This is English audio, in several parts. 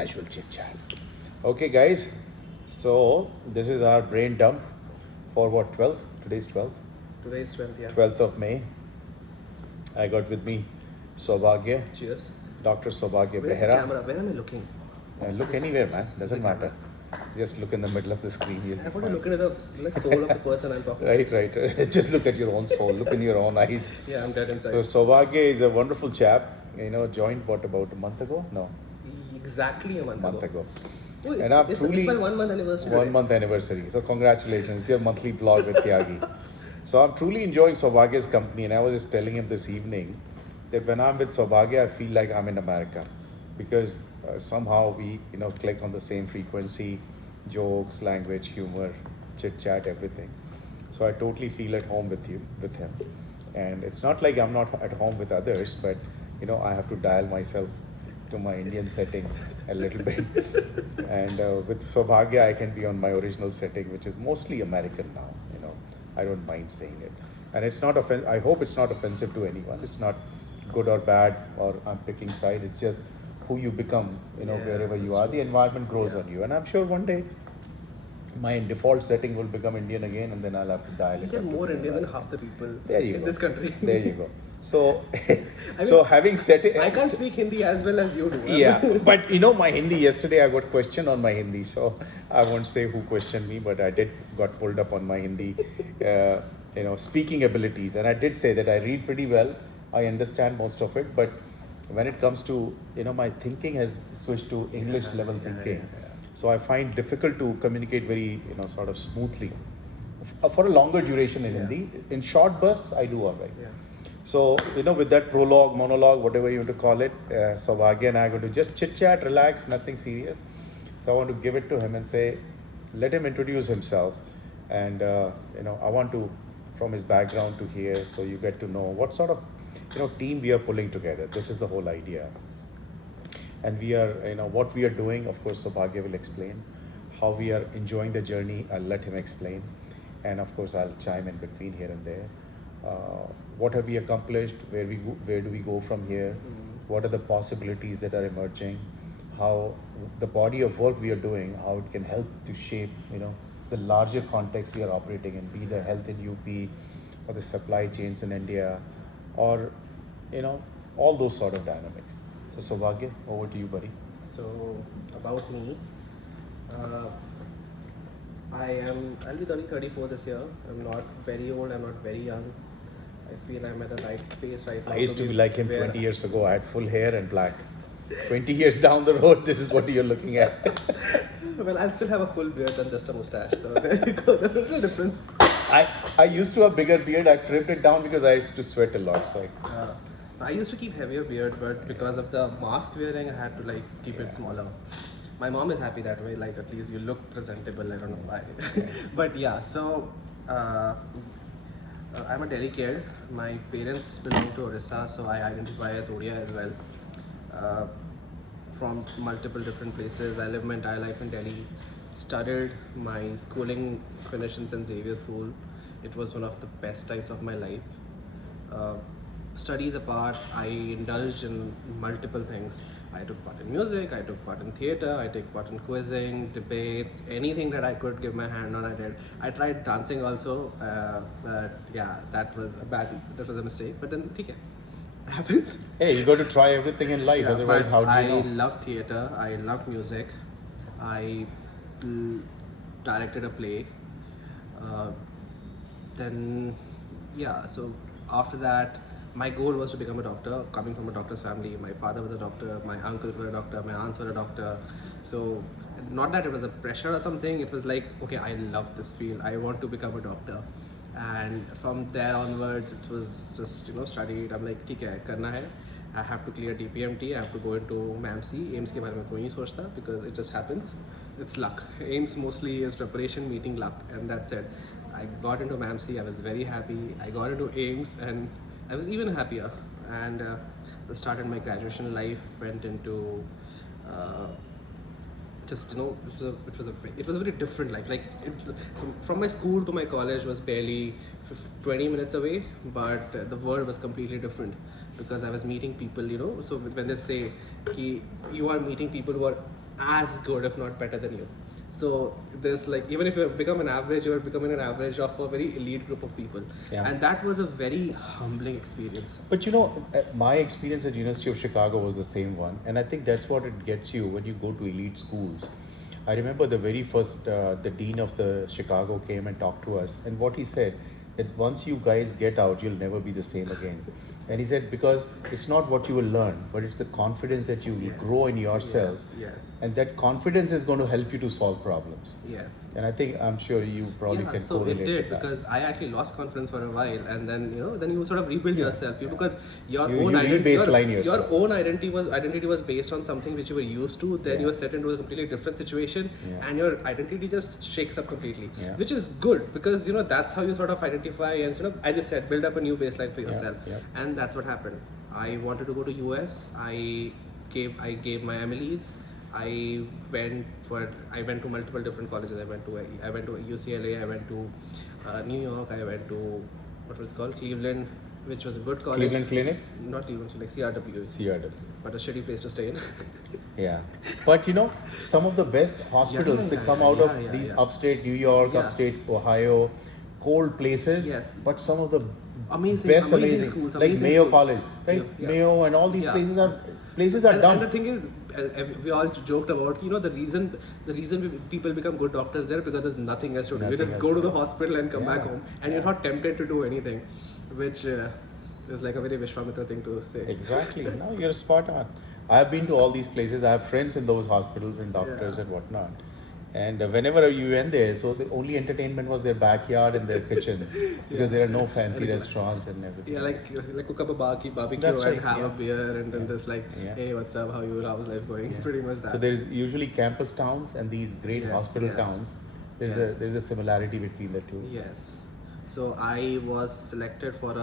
casual chit chat. Okay, guys. So this is our brain dump for what 12th? Today's 12th. Today's 12th, yeah. 12th of May. I got with me Saubhagya, Cheers. Dr. Saubhagya Where's the Behera. camera? Where am I looking? Look anywhere, man. Doesn't the matter. Just look in the middle of the screen. You'll I be want to fine. look into the soul of the person I'm talking Right. Just look at your own soul. Look in your own eyes. Yeah, I'm dead inside. So Saubhagya is a wonderful chap. Joined about a month ago? No, Exactly a month ago. Oh, And I'm it's truly my 1 month anniversary. 1 today. month anniversary. So congratulations, your monthly vlog with Tyagi. So I'm truly enjoying Saubhagya's company, and I was just telling him this evening that when I'm with Saubhagya, I feel like I'm in America because somehow we click on the same frequency, jokes, language, humor, chit chat, everything. So I totally feel at home with him, and it's not like I'm not at home with others, but I have to dial myself to my Indian setting a little bit. And with Saubhagya, I can be on my original setting, which is mostly American now. I don't mind saying it, and it's not I hope it's not offensive to anyone. It's not good or bad, or I'm picking side. It's just who you become. Yeah, wherever you that's are, true. the environment grows Yeah. on you, and I'm sure one day my default setting will become Indian again, and then I'll have to dial it. You're up to more the Indian than environment. half the people There you in go. this country. There you go. So, mean, so having said it, I can't speak Hindi as well as you do. yeah, but my Hindi yesterday, I got questioned on my Hindi, so I won't say who questioned me, but I got pulled up on my Hindi, speaking abilities, and I did say that I read pretty well, I understand most of it, but when it comes to my thinking has switched to English level thinking, so I find difficult to communicate very sort of smoothly for a longer duration in Yeah. Hindi. In short bursts, I do all right. Yeah. So, with that prologue, monologue, whatever you want to call it, Saubhagya and I are going to just chit chat, relax, nothing serious. So, I want to give it to him and say, let him introduce himself. And, I want to, from his background to here, so you get to know what sort of, team we are pulling together. This is the whole idea. And we are, what we are doing, of course, Saubhagya will explain. How we are enjoying the journey, I'll let him explain. And of course, I'll chime in between here and there. What have we accomplished? Where do we go from here? What are the possibilities that are emerging? How the body of work we are doing, how it can help to shape, the larger context we are operating in, be the health in UP or the supply chains in India, or all those sort of dynamics. So Saubhagya, over to you, buddy. So, about me, I'll be turning 34 this year. I'm not very old, I'm not very young. I feel I'm at a right space right now. I used to be like him where- 20 years ago. I had full hair and black. 20 years down the road, this is what you're looking at. Well, I'll still have a full beard than just a mustache. So there you go. There's a little difference. I used to have bigger beard. I trimmed it down because I used to sweat a lot. So I used to keep heavier beard, but because of the mask wearing, I had to keep it smaller. My mom is happy that way. At least you look presentable. I don't know why, but yeah. So I'm a Delhi kid. My parents belong to Orissa, so I identify as Odia as well. From multiple different places. I lived my entire life in Delhi. Studied my schooling, finished in St. Xavier School. It was one of the best times of my life. Studies apart, I indulged in multiple things. I took part in music, I took part in theatre, I took part in quizzing, debates, anything that I could give my hand on, I did. I tried dancing also, but yeah, that was a mistake. But then, okay, it happens. hey, you got to try everything in life. Yeah, Otherwise, but how do I you know? love theatre, I love music. I directed a play. Then, yeah, so after that, my goal was to become a doctor. Coming from a doctor's family, my father was a doctor, my uncles were a doctor, my aunts were a doctor. So, not that it was a pressure or something, it was like, okay, I love this field, I want to become a doctor. And from there onwards, it was just, studied. I'm like, ठीक है, करना है. I have to clear DPMT, I have to go into MAMC. AIMS के बारे में कोई नहीं सोचता because it just happens. It's luck. AIMS mostly is preparation meeting luck, and that's it. I got into MAMC, I was very happy. I got into AIMS and I was even happier. And I started my graduation life, went into just it was a very different life. So from my school to my college was barely 20 minutes away, but the world was completely different because I was meeting people. So when they say ki you are meeting people who are as good, if not better than you. So there's like, even if you have become an average, you're becoming an average of a very elite group of people. Yeah. And that was a very humbling experience. But you know, my experience at University of Chicago was the same one, and I think that's what it gets you when you go to elite schools. I remember the very first, the dean of the Chicago came and talked to us, and what he said that once you guys get out, you'll never be the same again. And he said because it's not what you will learn, but it's the confidence that you will Yes. grow in yourself, Yes. and that confidence is going to help you to solve problems. Yes. And I think I'm sure you probably Yeah, can so it correlate did, with that. because I actually lost confidence for a while, and then then you sort of rebuild yourself. Because your You own re-baseline your yourself. own identity was based on something which you were used to. Then Yeah. you were set into a completely different situation, Yeah. and your identity just shakes up completely, Yeah. which is good, because that's how you sort of identify and sort of, as you said, build up a new baseline for yourself. yeah. And that's what happened. I wanted to go to US. I gave my Emily's. I went to multiple different colleges. I went to UCLA. I went to New York. I went to what was it called, Cleveland, which was a good college. Cleveland Clinic, Not Cleveland, like CRW, CRW. but a shitty place to stay in. Yeah, but some of the best hospitals they come out of these upstate New York, Yeah. upstate Ohio, cold places. Yes. But some of the Amazing schools, like amazing Mayo schools. College, right? Yeah. Mayo and all these Yeah. places are dumb. And the thing is, we all joked about, the reason people become good doctors there, because there's nothing else to do. You Nothing just else go to to the hospital and come back Yeah. home, and you're not tempted to do anything, which is like a very Vishwamitra thing to say. Exactly. No, you're spot on. I've been to all these places. I have friends in those hospitals and doctors Yeah. and whatnot. And whenever you went there, so the only entertainment was their backyard and their kitchen, because there are no fancy restaurants and everything. Yeah, like cook up a barbecue That's and right, have yeah. a beer, and then just like, Yeah. hey, what's up? How you? How's life going? Pretty much that. So there's usually campus towns and these great Yes, hospital yes. towns. There's Yes. there's a similarity between the two. Yes. So I was selected for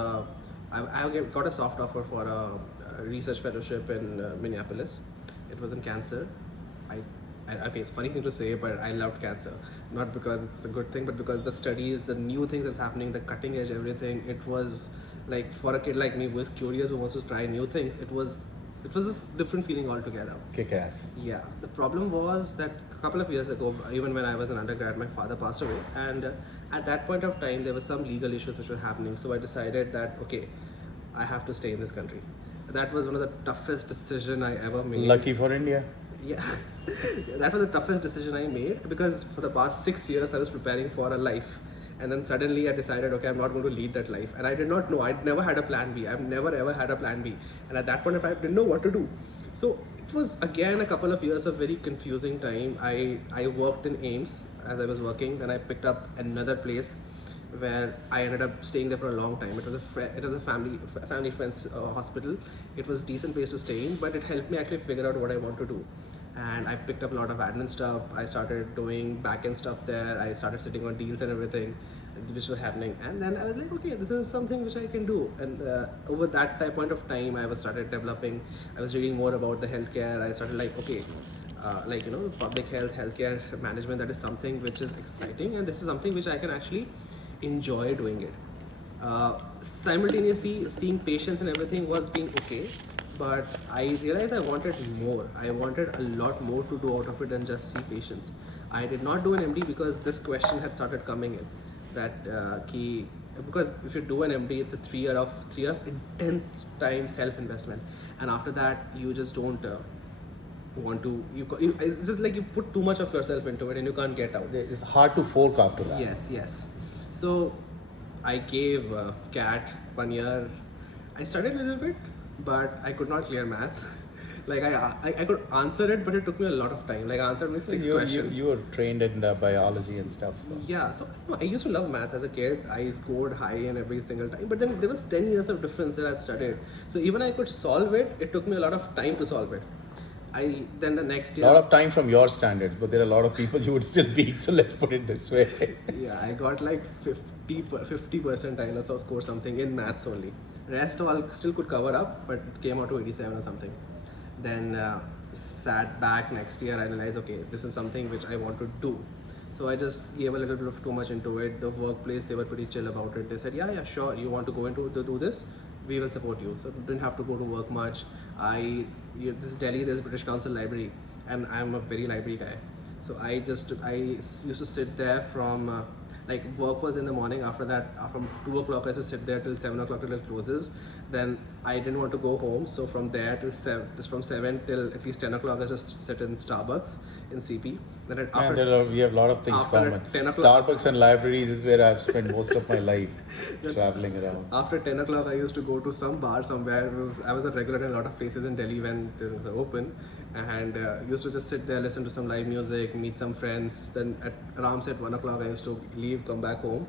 I got a soft offer for a research fellowship in Minneapolis. It was in cancer. Okay, it's a funny thing to say, but I loved cancer. Not because it's a good thing, but because the studies, the new things that's happening, the cutting edge, everything. It was like, for a kid like me who was curious, who wants to try new things, it was this different feeling altogether. Kick ass. Yeah, the problem was that a couple of years ago, even when I was an undergrad, my father passed away, and at that point of time, there were some legal issues which were happening. So I decided that, okay, I have to stay in this country. That was one of the toughest decisions I ever made. Lucky for India. Yeah, that was the toughest decision I made, because for the past 6 years I was preparing for a life, and then suddenly I decided, okay, I'm not going to lead that life, and I did not know. I'd never had a plan B. I've never ever had a plan B, and at that point of time, I didn't know what to do. So it was again a couple of years of very confusing time. I worked in Ames as I was working, then I picked up another place where I ended up staying there for a long time. It was a family friend's hospital. It was a decent place to stay in, but it helped me actually figure out what I want to do. And I picked up a lot of admin stuff. I started doing back-end stuff there. I started sitting on deals and everything, which was happening. And then I was like, okay, this is something which I can do. And over that point of time, I started developing. I was reading more about the healthcare. I started like, okay, public health, healthcare management, that is something which is exciting, and this is something which I can actually enjoy doing it. Simultaneously, seeing patients and everything was being okay, but I realized I wanted more. I wanted a lot more to do out of it than just see patients. I did not do an MD because this question had started coming in, that because if you do an MD, it's a 3 year of intense time self-investment, and after that you just don't want to. It's just like you put too much of yourself into it and you can't get out. It's hard to fork after that. Yes. So I gave CAT 1 year. I studied a little bit, but I could not clear maths. Like I could answer it, but it took me a lot of time. Like I answered only 6 questions. You were trained in biology and stuff. So. Yeah, so I used to love math as a kid. I scored high in every single time. But then there was 10 years of difference that I studied. So even I could solve it, it took me a lot of time to solve it. Then the next year. A lot of time from your standards, but there are a lot of people you would still beat. So let's put it this way. Yeah, I got like 50 percentile or score something in maths only. Rest all still could cover up, but it came out to 87 or something. Then sat back next year. I realized, okay, this is something which I want to do. So I just gave a little bit of too much into it. The workplace, they were pretty chill about it. They said, yeah, sure. You want to go into to do this? We will support you. So didn't have to go to work much. This Delhi, there's British Council Library. and I'm a very library guy. So I used to sit there from like work was in the morning. After that, from 2 o'clock I used to sit there till 7 o'clock till it closes. Then I didn't want to go home, so from there till from 7 till at least 10 o'clock I just sit in Starbucks in CP. Then We have a lot of things after common. 10 o'clock- Starbucks and libraries is where I've spent most of my life traveling around. After 10 o'clock, I used to go to some bar somewhere. I was a regular in a lot of places in Delhi when they were open, and used to just sit there, listen to some live music, meet some friends. Then around 1 o'clock, I used to leave, come back home.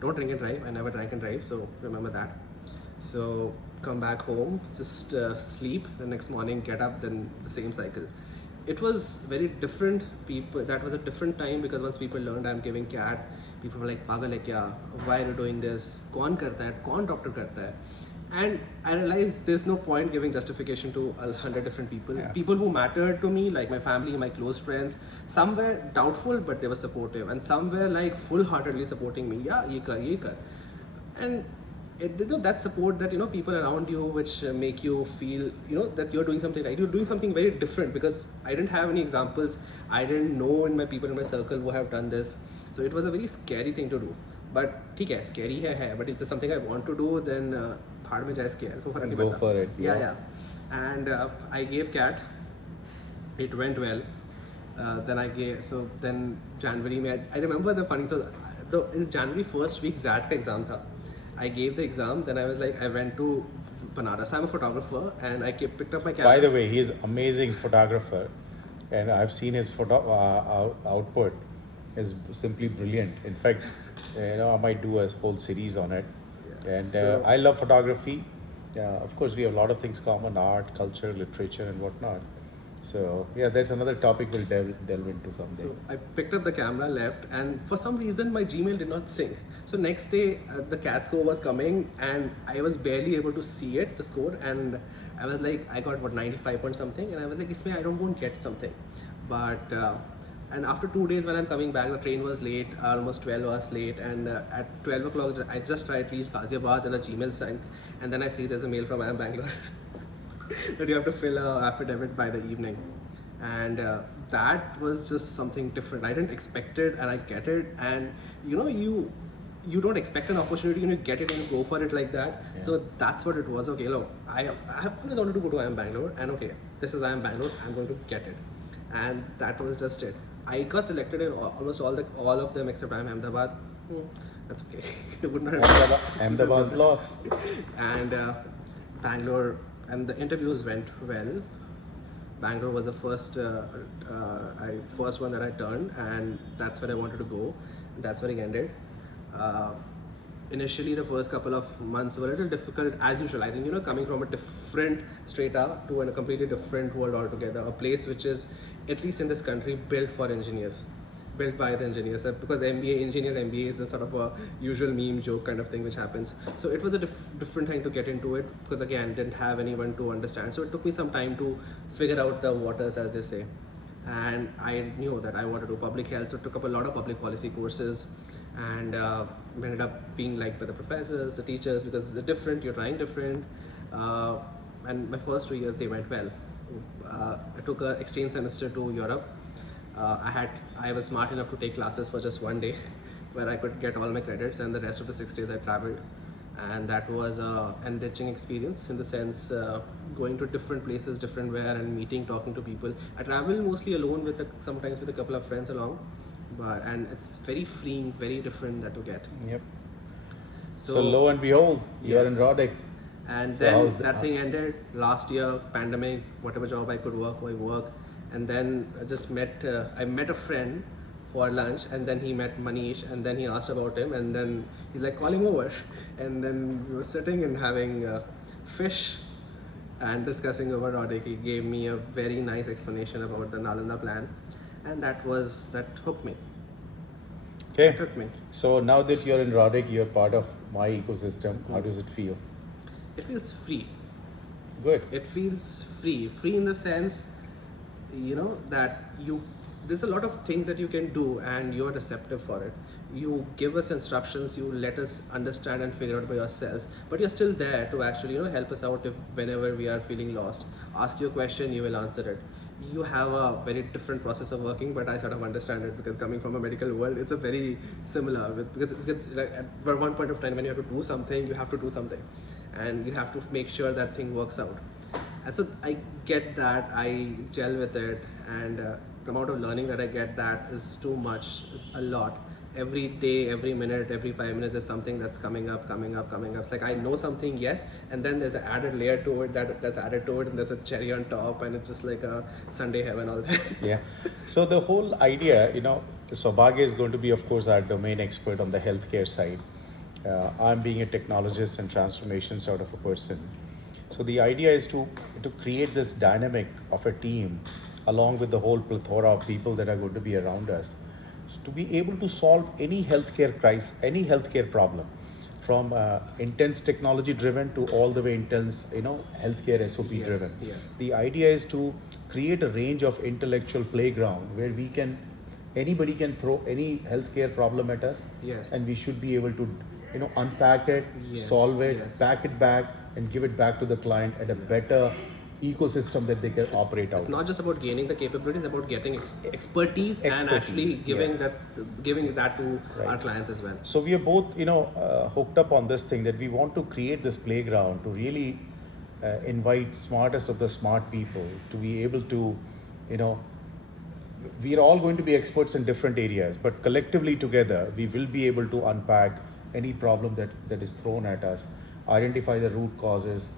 Don't drink and drive. I never drank and drive, so remember that. So come back home, just sleep. The next morning, get up, then the same cycle. It was very different. People, that was a different time, because once people learned I'm giving cat, people were like, "Pagal hai kya? Why are you doing this? Kaun karta hai? Kaun doctor karta hai?" And I realized there's no point giving justification to 100 different people. Yeah. People who mattered to me, like my family, my close friends, some were doubtful, but they were supportive, and some were like full-heartedly supporting me. Yeah, ye kar. And that support, that people around you, which make you feel that you're doing something right, you're doing something very different, because I didn't have any examples. I didn't know in my people in my circle who have done this, so it was a very scary thing to do. But ठीक है, scary है, but if there's something I want to do, then भाड़ में जाए scare, so फर्क नहीं Go पड़ता. for it. Yeah. And I gave cat. It went well. Then January में I remember the funny thing. In January first week ZAT का exam था. I gave the exam. Then I went to Banaras. I'm a photographer, and I picked up my camera. By the way, he's amazing photographer, and I've seen his output is simply brilliant. In fact, I might do a whole series on it. Yeah. And So- I love photography. Of course, we have a lot of things common: art, culture, literature, and whatnot. So yeah, that's another topic we'll delve into someday. So I picked up the camera, left, and for some reason my Gmail did not sync. So next day the CAT score was coming, and I was barely able to see it, the score, and I was like, I got 95 point something, and I was like, "Isme I won't get something." But and after 2 days when I'm coming back, the train was late, almost 12 hours late, and at 12 o'clock I just tried to reach Ghaziabad, and the Gmail sank, and then I see there's a mail from IIM Bangalore that you have to fill a affidavit by the evening. And that was just something different. I didn't expect it, and I get it. And you don't expect an opportunity, and you get it and you go for it like that. Yeah. So that's what it was. Okay, look, I have always wanted to go to IIM Bangalore, and okay, this is IIM Bangalore, I'm going to get it. And that was just it. I got selected in almost all of them except IIM Ahmedabad. That's okay. It would not have Ahmedabad's loss. and Bangalore, and the interviews went well. Bangalore was the first one that I turned, and that's where I wanted to go. That's where it ended. Initially, the first couple of months were a little difficult, as usual. I think, coming from a different strata to a completely different world altogether, a place which is, at least in this country, built for engineers, built by the engineers. Because engineer MBA is a sort of a usual meme joke kind of thing which happens. So it was a different time to get into it, because again, didn't have anyone to understand. So it took me some time to figure out the waters, as they say. And I knew that I wanted to do public health, so took up a lot of public policy courses, and ended up being liked by the professors, the teachers, because it's different, you're trying different. And my first 2 years, they went well. I took an exchange semester to Europe. I was smart enough to take classes for just 1 day, where I could get all my credits, and the rest of the 6 days I traveled. And that was an enriching experience, in the sense going to different places, different where, and meeting, talking to people. I travel mostly alone, sometimes with a couple of friends along, and it's very freeing, very different that to get. Yep. So lo and behold, you're in Yes. Roddick. And So then how's that thing ended last year, pandemic, whatever job I could work, I work. And then I met a friend for lunch, and then he met Manish, and then he asked about him, and then he's like, call him over. And then we were sitting and having fish and discussing over Roddick. He gave me a very nice explanation about the Nalanda plan, and that hooked me. Okay. It hooked me. So now that you're in Roddick, you're part of my ecosystem. How does it feel? It feels free. Good. It feels free in the sense, that there's a lot of things that you can do, and you're receptive for it. You give us instructions, you let us understand and figure out by yourselves, but you're still there to actually help us out whenever we are feeling lost. Ask you a question, you will answer it. you have a very different process of working, but I sort of understand it because coming from a medical world, it's a very similar because it's like at one point of time when you have to do something, you have to do something, and you have to make sure that thing works out. And so I get that, I gel with it, and the amount of learning that I get, that is too much, it's a lot. Every day, every minute, every 5 minutes, there's something that's coming up. It's like I know something, yes, and then there's an added layer to it that's added to it, and there's a cherry on top, and it's just like a Sunday heaven, all that. Yeah. So the whole idea, Saubhagya is going to be, of course, our domain expert on the healthcare side. I'm being a technologist and transformation sort of a person. So the idea is to create this dynamic of a team along with the whole plethora of people that are going to be around us, to be able to solve any healthcare crisis, any healthcare problem, from intense technology driven to all the way intense, healthcare SOP driven. Yes. The idea is to create a range of intellectual playground where anybody can throw any healthcare problem at us, Yes. and we should be able to, unpack it, Yes, solve it, yes. pack it back, and give it back to the client at a better ecosystem that they can operate out. It's not just about gaining the capabilities, it's about getting expertise and actually giving yes. that to Right. our clients as well. So we are both, hooked up on this thing that we want to create this playground to really invite smartest of the smart people to be able to, we are all going to be experts in different areas, but collectively together, we will be able to unpack any problem that is thrown at us, identify the root causes,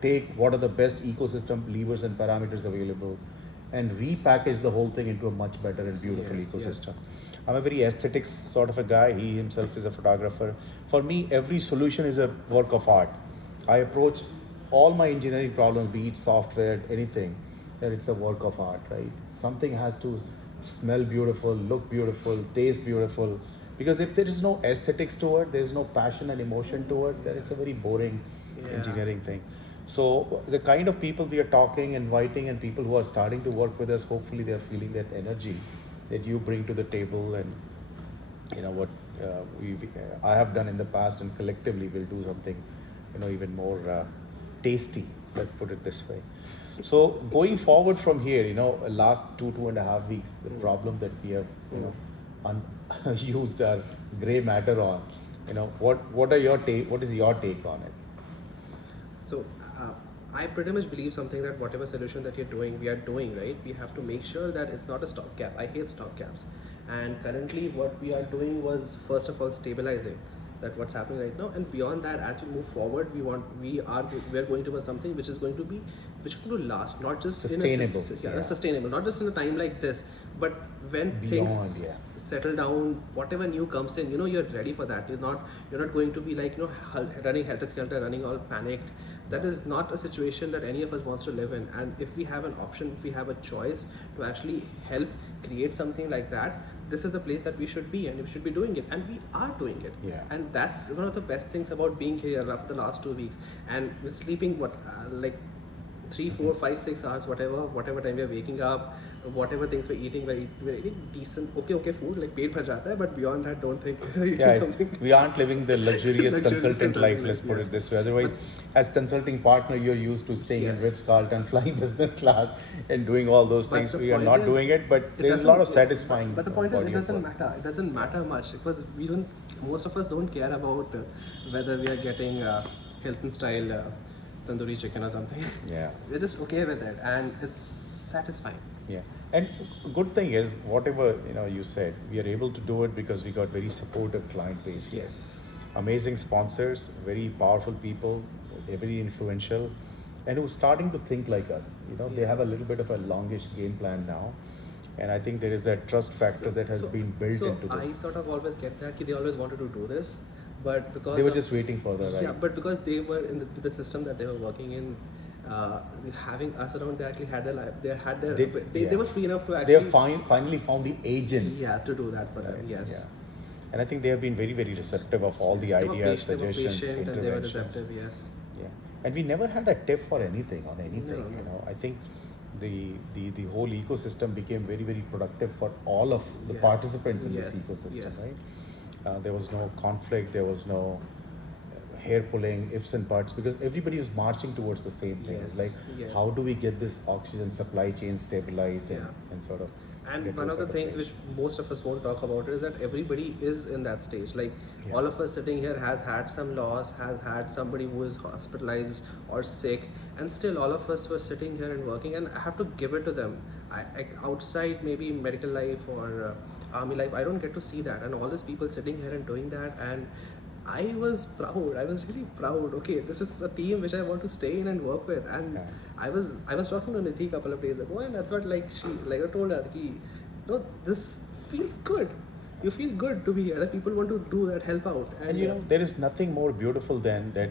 take what are the best ecosystem levers and parameters available, and repackage the whole thing into a much better and beautiful Yes, ecosystem. I'm a very aesthetics sort of a guy. He himself is a photographer. For me, every solution is a work of art. I approach all my engineering problems, be it software, anything, that it's a work of art, right? Something has to smell beautiful, look beautiful, taste beautiful. Because if there is no aesthetics to it, there is no passion and emotion to it, then it's a very boring engineering thing. So the kind of people we are talking, inviting, and people who are starting to work with us, hopefully they're feeling that energy that you bring to the table, and what I have done in the past, and collectively we'll do something, even more tasty. Let's put it this way. So going forward from here, last 2.5 weeks, the problem that we have, used our gray matter on, what is your take on it? So I pretty much believe something that whatever solution that you're doing, we are doing, right? We have to make sure that it's not a stopgap. I hate stopgaps. And currently what we are doing was first of all stabilizing that what's happening right now, and beyond that, as we move forward, we are going towards something which is going to last, not just sustainable. Sustainable, not just in a time like this, but when Beyond, things settle down, whatever new comes in, you're ready for that. You're not going to be like running helter-skelter, running all panicked. That is not a situation that any of us wants to live in. And if we have an option, if we have a choice to actually help create something like that, this is the place that we should be, and we should be doing it, and we are doing it. And that's one of the best things about being here for the last 2 weeks, and we're sleeping like 3, 4, 5, 6 hours, whatever time we're waking up, whatever things we're eating decent, okay food, like पेट भर जाता है, but beyond that, don't think eating something. We aren't living the luxurious consultant life, let's put it this way. Otherwise, as consulting partner, you're used to staying in Ritz-Carlton, flying business class, and doing all those things. We are not doing it, but there's a lot of satisfying. But the point is, it doesn't matter. It doesn't matter much, because most of us don't care about whether we are getting Hilton style tandoori chicken or something. We're just okay with it, and it's satisfying. And good thing is, whatever you said, we are able to do it because we got very supportive client base here. Amazing sponsors, very powerful people, very influential, and who's starting to think like us. They have a little bit of a longish game plan now, and I think there is that trust factor that has been built into this. I sort of always get that they always wanted to do this, but because they were just waiting for the right. But because they were in the system that they were working in, having us around, they actually had their life. They were free enough to actually. They have finally found the agents. To do that for them. And I think they have been very, very receptive of all the ideas, suggestions, interventions. And they were receptive. And we never had a tiff for anything on anything. No. I think the whole ecosystem became very, very productive for all of the participants in this ecosystem, right? There was no conflict, there was no hair pulling, ifs and buts, because everybody is marching towards the same thing. Yes, Like, yes. how do we get this oxygen supply chain stabilized Yeah. and sort of. And get one to of a the better things place. which most of us won't talk about is that everybody is in that stage. Like Yeah. all of us sitting here has had some loss, has had somebody who is hospitalized or sick, and still all of us were sitting here and working. And I have to give it to them. I outside maybe medical life or army life, I don't get to see that. And all these people sitting here and doing that, and I was proud. I was really proud. Okay, this is a team which I want to stay in and work with. And Yeah. I was talking to Nithi a couple of days ago, and that's what I told her ki, no, this feels good. You feel good to be here. That people want to do that, help out, And you know, there is nothing more beautiful than that.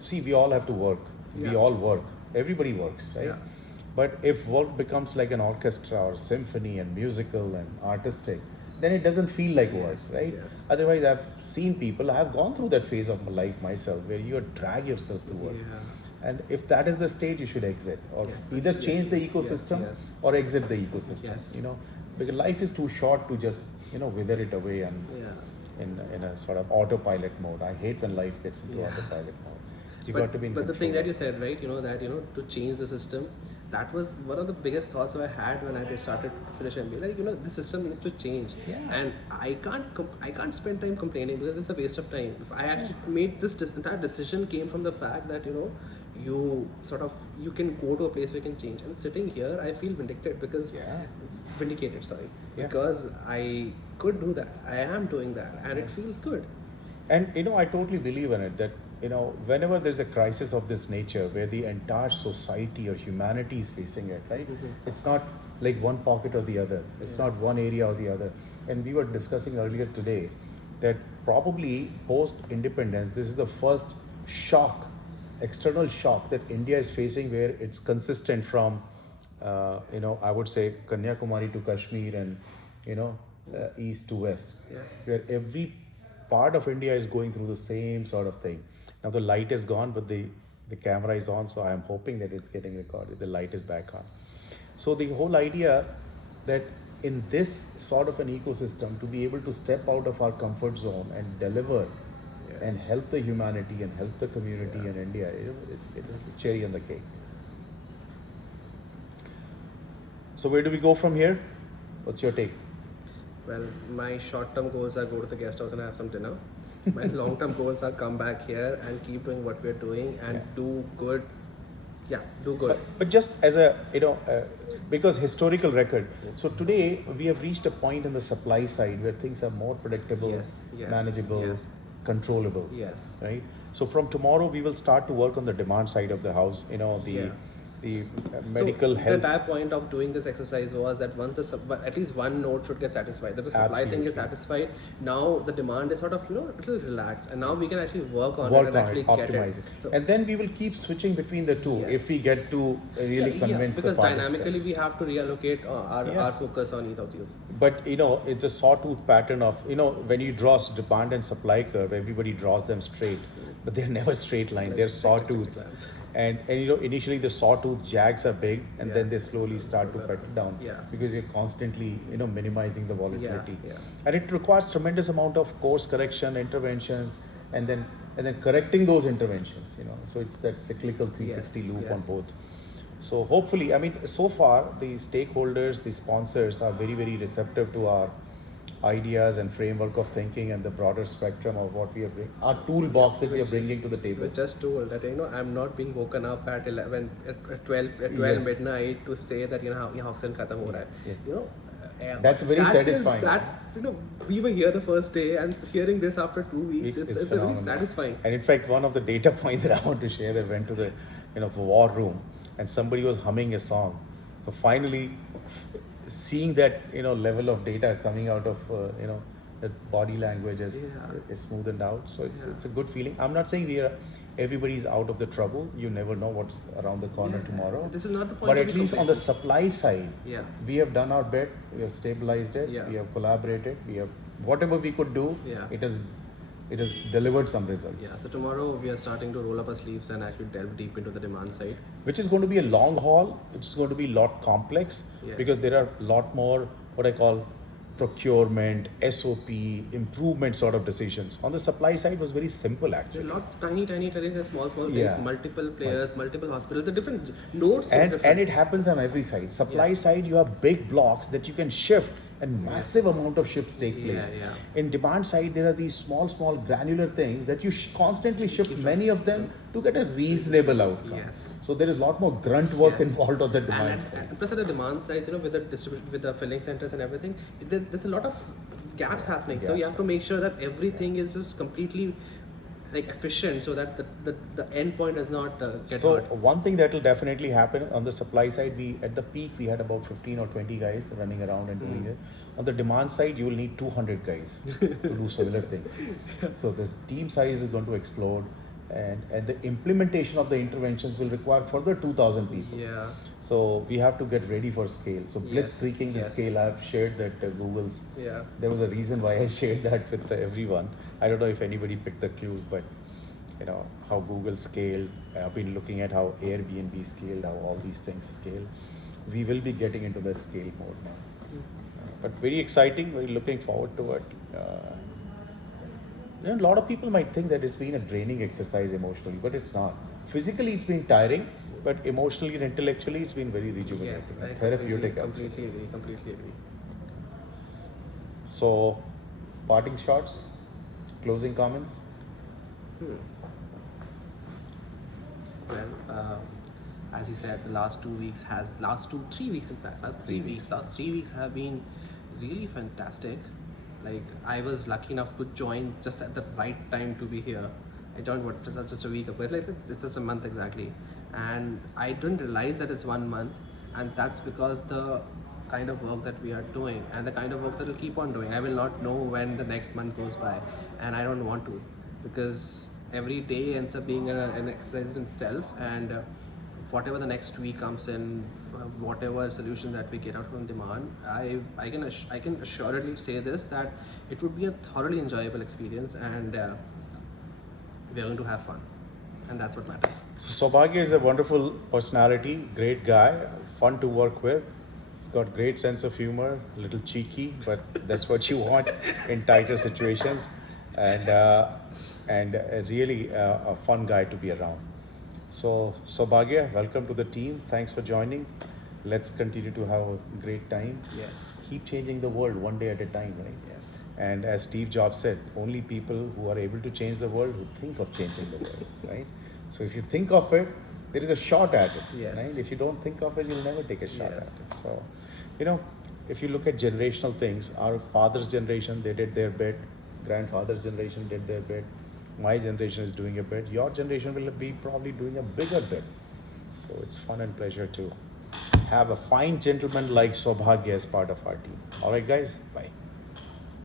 See, we all have to work. We Yeah. all work. Everybody works, right? Yeah. But if work becomes like an orchestra or symphony and musical and artistic, then it doesn't feel like work, Yes, right? yes. Otherwise, I've seen people, I have gone through that phase of my life myself where you drag yourself to work. Yeah. And if that is the state, you should exit, or Yes, either yes, change the yes, ecosystem yes. or exit the ecosystem. Yes. You know, because life is too short to just wither it away and Yeah. in a sort of autopilot mode. I hate when life gets into Yeah. autopilot mode. You But, got to be in but the thing control. that you said, right? That to change the system, that was one of the biggest thoughts I had when I started to finish MBA. Like the system needs to change, Yeah. and I can't spend time complaining because it's a waste of time. If I actually made this entire decision came from the fact that you can go to a place where you can change. And sitting here, I feel vindicated because Yeah. vindicated, sorry, Yeah. because I could do that. I am doing that, and it feels good. And I totally believe in it that whenever there's a crisis of this nature where the entire society or humanity is facing it, right? It's not like one pocket or the other. It's not one area or the other. And we were discussing earlier today that probably post-independence, this is the first shock, external shock that India is facing, where it's consistent from, I would say Kanyakumari to Kashmir and, east to west, Yeah. where every part of India is going through the same sort of thing. Now the light is gone, but the camera is on, so I'm hoping that it's getting recorded. The light is back on. So the whole idea that in this sort of an ecosystem, to be able to step out of our comfort zone and deliver Yes. and help the humanity and help the community in India, it is the cherry on the cake. So where do we go from here? What's your take? Well, my short-term goals are go to the guest house and have some dinner. My long-term goals are come back here and keep doing what we're doing and do good. Yeah, do good. But just as a, because historical record. So today we have reached a point in the supply side where things are more predictable, Yes, yes, manageable, yes. controllable. Yes. Right. So from tomorrow we will start to work on the demand side of the house. Yeah. The medical So health. the entire point of doing this exercise was that once at least one node should get satisfied. That the supply thing is Absolutely. satisfied. Now the demand is sort of a little relaxed, and now we can actually work on Work it and on actually it, get optimize it, So, and then we will keep switching between the two Yes. if we get to really convince because the dynamically participants. we have to reallocate Yeah. our focus on each of these. But it's a sawtooth pattern of when you draw demand and supply curve, everybody draws them straight, but they're never straight line. They're sawtooths, and initially the sawtooth jags are big, and then they slowly start to cut it down Yeah. because you're constantly minimizing the volatility, yeah. and it requires tremendous amount of course correction, interventions, and then correcting those interventions. So it's that cyclical 360 Yes, loop yes. on both. So hopefully, so far the stakeholders, the sponsors are very, very receptive to our ideas and framework of thinking and the broader spectrum of what we are bringing, our toolbox that we are bringing to the table. We're just told that I'm not being woken up at 11 at 12 Yes. midnight to say that oxygen khatam ho raha hai. Yeah. That's very satisfying. We were here the first day, and hearing this after 2 weeks, it's very phenomenal. satisfying. And in fact, one of the data points that I want to share, that went to the war room, and somebody was humming a song. So finally, seeing that level of data coming out of that body language is smoothened out. So it's a good feeling. I'm not saying everybody's out of the trouble. You never know what's around the corner tomorrow. This is not the point. But to at be least on the complacent. supply side, Yeah. we have done our bit. We have stabilized it. Yeah. We have collaborated. We have whatever we could do. Yeah. It has delivered some results. Yeah, so tomorrow we are starting to roll up our sleeves and actually delve deep into the demand side. Which is going to be a long haul. It's going to be a lot complex Yes. because there are a lot more what I call procurement, SOP, improvement sort of decisions. On the supply side was very simple There are actually. a lot tiny small things, Yeah. multiple players, multiple hospitals, the different nodes are And different. it happens on every side. Supply Yeah. side, you have big blocks that you can shift, and massive amount of shifts take Yeah, place. yeah. In demand side, there are these small granular things that you constantly shift many of them to get a reasonable outcome. Yes. So there is a lot more grunt work Yes. involved on the and, demand and, side. and plus at the demand side, with the with the filling centers and everything, there's a lot of gaps happening. So you Gaps. have to make sure that everything is just completely efficient, so that the end point does not get So hurt. one thing that will definitely happen on the supply side, we at the peak we had about 15 or 20 guys running around and doing it. On the demand side, you will need 200 guys to do similar things. So the team size is going to explode, and the implementation of the interventions will require further 2,000 people. Yeah. So we have to get ready for scale. So Yes, blitzkrieging the yes. scale, I've shared that Google's. Yeah. There was a reason why I shared that with everyone. I don't know if anybody picked the clues, but how Google scaled. I've been looking at how Airbnb scaled, how all these things scale. We will be getting into that scale mode now. But very exciting. Very looking forward to it. A lot of people might think that it's been a draining exercise emotionally, but it's not. Physically, it's been tiring, but emotionally and intellectually, it's been very rejuvenating, Yes, and I therapeutic. completely agree. Completely agree. So, parting shots, closing comments. Well, as you said, the last 3 weeks, in fact, last 3 weeks have been really fantastic. Like, I was lucky enough to join just at the right time to be here. I joined just a week ago. It's just a month exactly, and I didn't realize that it's 1 month, and that's because the kind of work that we are doing and the kind of work that we'll keep on doing. I will not know when the next month goes by, and I don't want to, because every day ends up being an exercise in itself, and whatever the next week comes in, whatever solution that we get out from demand, I can assuredly say this, that it would be a thoroughly enjoyable experience, and we are going to have fun, and that's what matters. Saubhagya is a wonderful personality, great guy, fun to work with. He's got great sense of humor, a little cheeky, but that's what you want in tighter situations, and really a fun guy to be around. So Saubhagya, welcome to the team. Thanks for joining. Let's continue to have a great time. Yes. Keep changing the world one day at a time, right? Yes. And as Steve Jobs said, only people who are able to change the world who think of changing the world, right? So if you think of it, there is a shot at it, Yes. right? If you don't think of it, you'll never take a shot Yes. at it. So, if you look at generational things, our father's generation, they did their bit. Grandfather's generation did their bit. My generation is doing a bit. Your generation will be probably doing a bigger bit. So it's fun and pleasure to have a fine gentleman like Saubhagya as part of our team. All right, guys, bye.